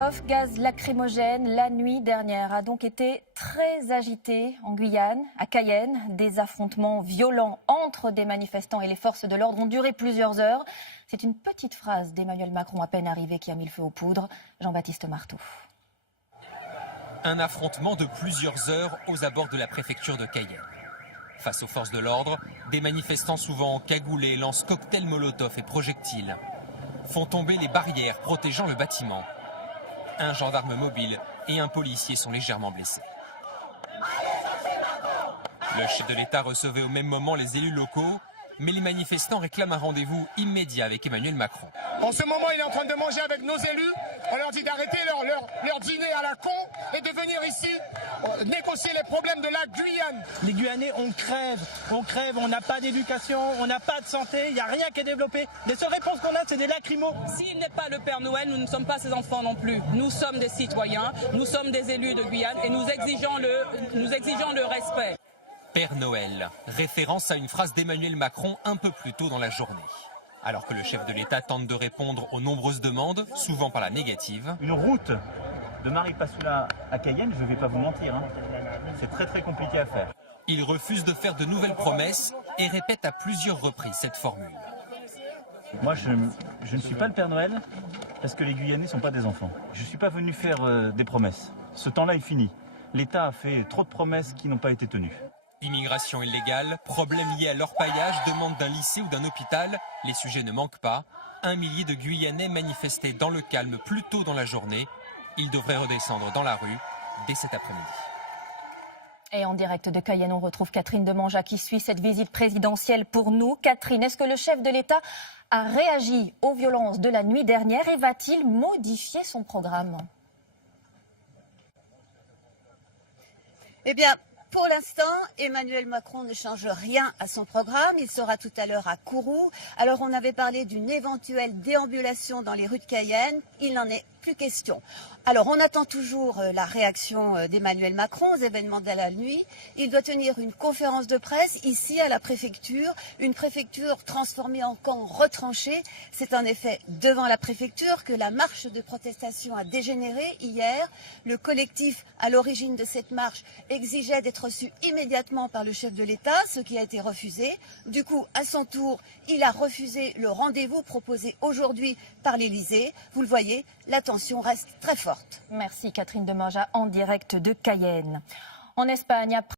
Gaz lacrymogène, la nuit dernière a donc été très agitée en Guyane, à Cayenne. Des affrontements violents entre des manifestants et les forces de l'ordre ont duré plusieurs heures. C'est une petite phrase d'Emmanuel Macron à peine arrivé qui a mis le feu aux poudres. Jean-Baptiste Marteau. Un affrontement de plusieurs heures aux abords de la préfecture de Cayenne. Face aux forces de l'ordre, des manifestants souvent cagoulés lancent cocktails Molotov et projectiles. Font tomber les barrières protégeant le bâtiment. Un gendarme mobile et un policier sont légèrement blessés. Le chef de l'État recevait au même moment les élus locaux, mais les manifestants réclament un rendez-vous immédiat avec Emmanuel Macron. En ce moment, il est en train de manger avec nos élus. On leur dit d'arrêter leur dîner à la con et de venir ici négocier les problèmes de la Guyane. Les Guyanais, on crève, on n'a pas d'éducation, on n'a pas de santé, il n'y a rien qui est développé. Les seules réponses qu'on a, c'est des lacrymos. S'il n'est pas le Père Noël, nous ne sommes pas ses enfants non plus. Nous sommes des citoyens, nous sommes des élus de Guyane et nous exigeons le respect. Père Noël, référence à une phrase d'Emmanuel Macron un peu plus tôt dans la journée. Alors que le chef de l'État tente de répondre aux nombreuses demandes, souvent par la négative. Une route de Maripasoula à Cayenne, je ne vais pas vous mentir, c'est très compliqué à faire. Il refuse de faire de nouvelles promesses et répète à plusieurs reprises cette formule. Moi, je ne suis pas le Père Noël parce que les Guyanais ne sont pas des enfants. Je ne suis pas venu faire des promesses. Ce temps-là est fini. L'État a fait trop de promesses qui n'ont pas été tenues. Immigration illégale, problèmes liés à l'orpaillage, demande d'un lycée ou d'un hôpital, les sujets ne manquent pas. 1 millier de Guyanais manifestaient dans le calme plus tôt dans la journée. Ils devraient redescendre dans la rue dès cet après-midi. Et en direct de Cayenne, on retrouve Catherine Demangeat qui suit cette visite présidentielle pour nous. Catherine, est-ce que le chef de l'État a réagi aux violences de la nuit dernière et va-t-il modifier son programme ? Eh bien, pour l'instant, Emmanuel Macron ne change rien à son programme. Il sera tout à l'heure à Kourou. Alors, on avait parlé d'une éventuelle déambulation dans les rues de Cayenne. Il n'en est plus question. Alors, on attend toujours la réaction d'Emmanuel Macron aux événements de la nuit. Il doit tenir une conférence de presse ici à la préfecture, une préfecture transformée en camp retranché. C'est en effet devant la préfecture que la marche de protestation a dégénéré hier. Le collectif à l'origine de cette marche exigeait d'être reçu immédiatement par le chef de l'État, ce qui a été refusé. Du coup, à son tour, il a refusé le rendez-vous proposé aujourd'hui par l'Élysée. Vous le voyez, la tension reste très forte. Merci Catherine Demangeat en direct de Cayenne. En Espagne, après